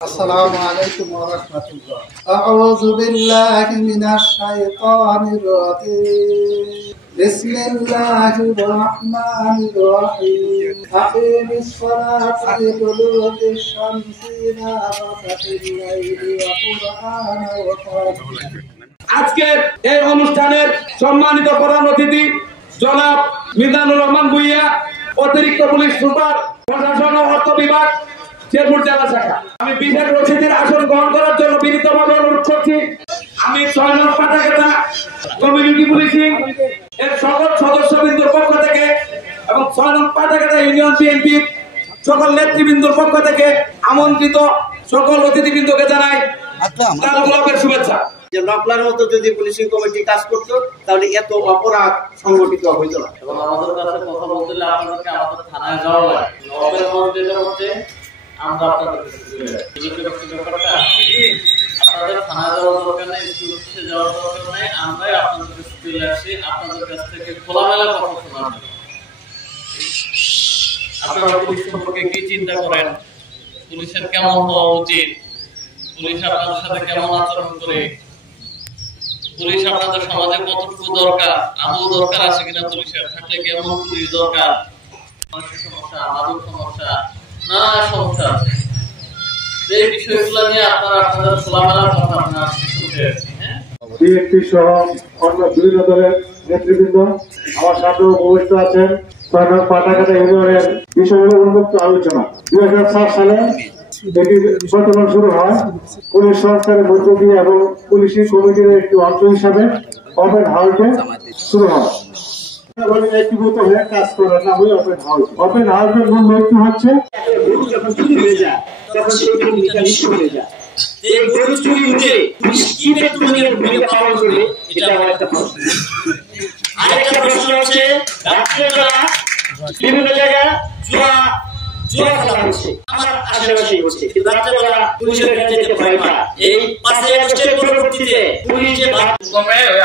السلام عليكم ورحمة الله. أعوذ بالله من الشيطان الرجيم. بسم الله الرحمن الرحيم. أقيم الصلاة لدلوك الشمس إلى غسق الليل وقرآن الفجر. আজকের এই অনুষ্ঠানের সম্মানিত প্রধান অতিথি জনাব মিজানুর রহমান ভূঁইয়া, অতিরিক্ত পুলিশ সুপার, প্রশাসন ও অর্থ বিভাগ, শেরপুর জেলা শাখা। আমি বিশেষ অতিথির আসন গ্রহণ করার জন্য বিনীতভাবে অনুরোধ করছি। আমি ৬ নং পাটাকেটা কমিউনিটি পুলিশিং এর সকল সদস্যবৃন্দর পক্ষ থেকে এবং ৬ নং পাটাকেটা ইউনিয়ন বিএনপির সকল নেতৃবৃন্দর পক্ষ থেকে আমন্ত্রিত সকল অতিথিবৃন্দকে জানাই গোলাপের শুভেচ্ছা। যে নকলার মতো যদি পুলিশিং কমিটি কাজ করতো তাহলে এত অপরাধ সংগঠিত হইতো না। এবং আমাদের কাছে কথা বলতে হলে আপনাদেরকে আমাদের থানায় যাওয়া লাগে। নবের মধ্যে হচ্ছে আমরা আপনাদের থানায় যাওয়ার দরকার নেই, পুলিশে যাওয়ার দরকার নেই, আমরাই আপনাদের কাছে চলে আসি আপনাদের কাছ থেকে খোলামেলা কথা শোনার জন্য। আপনারা পুলিশ সম্পর্কে কি চিন্তা করেন, পুলিশের কেমন হওয়া উচিত, পুলিশ আপনাদের সাথে কেমন আচরণ করে, পুলিশ আপনাদের সমাজে কতটুকু দরকার, আদৌ দরকার আছে কিনা, পুলিশের থাকলে কেমন পুলিশ দরকার, মানসিক সমস্যা, মাদক সমস্যা, নানা সমস্যা আছে। এই বিষয়গুলো নিয়ে আপনারা আপনাদের খোলামেলা কথা আপনারা শুনতে আসছি। বিএনপি সহ অন্য বিভিন্ন দলের নেতৃবৃন্দ আমার সাথে উপস্থিত আছেন। পাটাকাটা ইউনিয়নের বিষয়গুলো উন্মুক্ত আলোচনা 2007 সালে এটি বর্তমান শুরু হয়। পুলিশ সংস্কারের মধ্য দিয়ে এবং পুলিশি কমিটির একটি অংশ হিসাবে ওপেন হাউসে শুরু হয়। ব্যক্তিগত হয়ে কাজ করে না হয়ে ওপেন হাউস। ওপেন হাউসের মূল লক্ষ্য হচ্ছে যখন চুরি হয়ে যায় তখন সেই ভূমিকা নিঃস্ব হয়ে যায়। এই গরু চুরি উঠে পুলিশ কি ভূমিকা পালন করবে, এটা আমার একটা প্রশ্ন। আরেকটা প্রশ্ন হচ্ছে রাত্রেবেলা বিভিন্ন জায়গায় জোয়া খেলা হচ্ছে, আমার আশেপাশেই হচ্ছে, কিন্তু রাত্রেবেলা পুলিশের কাছে যেতে ভয় পায়। এই 5 আগস্টের পরবর্তীতে পুলিশ যে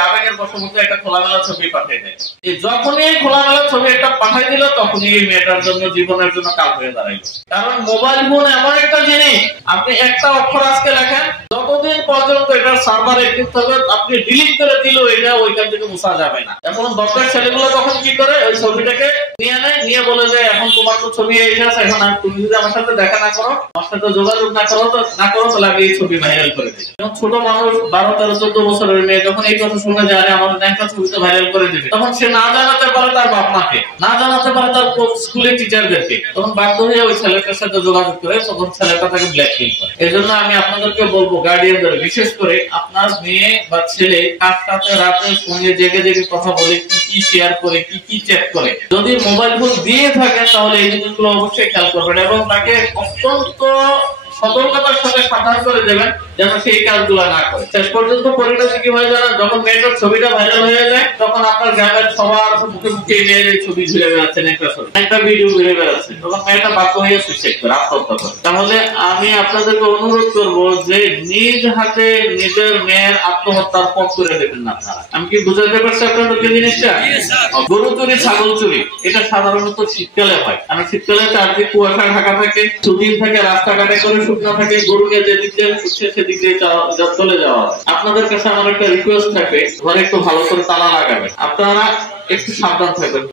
আবেগের বশবর্তী একটা খোলামেলা ছবি পাঠিয়ে দেয়। যখনই খোলামেলা ছবি একটা পাঠিয়ে দিল তখনই এই মেয়েটার জন্য জীবনের জন্য কাল হয়ে দাঁড়াইল। কারণ মোবাইল ফোন এমন একটা জিনিস, আপনি একটা অক্ষর আজকে লেখেন, যতদিন পর্যন্ত এটার সার্ভার অ্যাক্টিভ থাকবে আপনি ডিলিট করে দিল এটা ওইখান থেকে মুছা যাবে না। এখন দরকার ছেলেগুলো তখন কি করে, ওই ছবিটাকে নিয়ে নেয়, নিয়ে বলে যে এখন তোমার তো ছবি এই আছে, এখন তুমি যদি আমার সাথে দেখা না করো, আমার সাথে যোগাযোগ না করো তাহলে আমি এই ছবি ভাইরাল করে দিই। এবং ছোট মানুষ 12, 13, 14 বছরের মেয়ে যখন এই কথা শুনে যায় আমার একটা ছবি তো ভাইরাল করে দিবে, তখন সে না জানাতে পারে তার বাপ মাকে, না জানাতে পারে তার স্কুলের টিচারদেরকে, তখন বাধ্য হয়ে ওই ছেলেটার সাথে যোগাযোগ করে তখন ছেলেটা তাকে ব্ল্যাকমেইল করে। এই জন্য আমি আপনাদেরকে বলবো, গার্ডিয়ানদের বিশেষ করে, আপনার মেয়ে বা ছেলে কার সাথে রাতে ফোনে জেগে জেগে কথা বলে, কি কি শেয়ার করে, কি কি চ্যাট করে, যদি মোবাইল ফোন দিয়ে থাকে তাহলে এই জিনিসগুলো অবশ্যই খেয়াল করবেন এবং তাকে অত্যন্ত সতর্কতার সাথে সাবধান করে দেবেন যেন সেই কাজগুলো না করে। শেষ পর্যন্ত পরিণতি কি হয় জানেন, যখন মেয়েটার ছবিটা ভাইরাল হয়ে যায় তখন আপনার গ্রামের সবার মুখে মুখে মেয়ের ছবি ঘুরে বেড়াচ্ছেন, একটা ভিডিও ঘুরে বেড়াচ্ছে, তখন মেয়েটা বাধ্য হয়ে সুইসাইড করে, আত্মহত্যা করে। তাহলে আমি আপনাদেরকে অনুরোধ করবো যে নিজ হাতে নিজের মেয়ের আত্মহত্যার পথ করে দেবেন না আপনারা। আমি কি বুঝাতে পারছি আপনাদেরকে জিনিসটা? গরু চুরি, ছাগল চুরি এটা সাধারণত শীতকালে হয়, কারণ শীতকালে চারদিকে কুয়াশা ঢাকা থাকে, ছুটি থাকে, রাস্তাঘাটে করে শুকনো থাকে, গরুকে যেদিক দিয়ে উঠছে সেদিক দিয়ে চলে যাওয়া। আপনাদের কাছে আমার একটা রিকোয়েস্ট থাকবে, ঘরে একটু ভালো করে তালা লাগাবেন, আপনারা একটু সাবধান থাকবেন।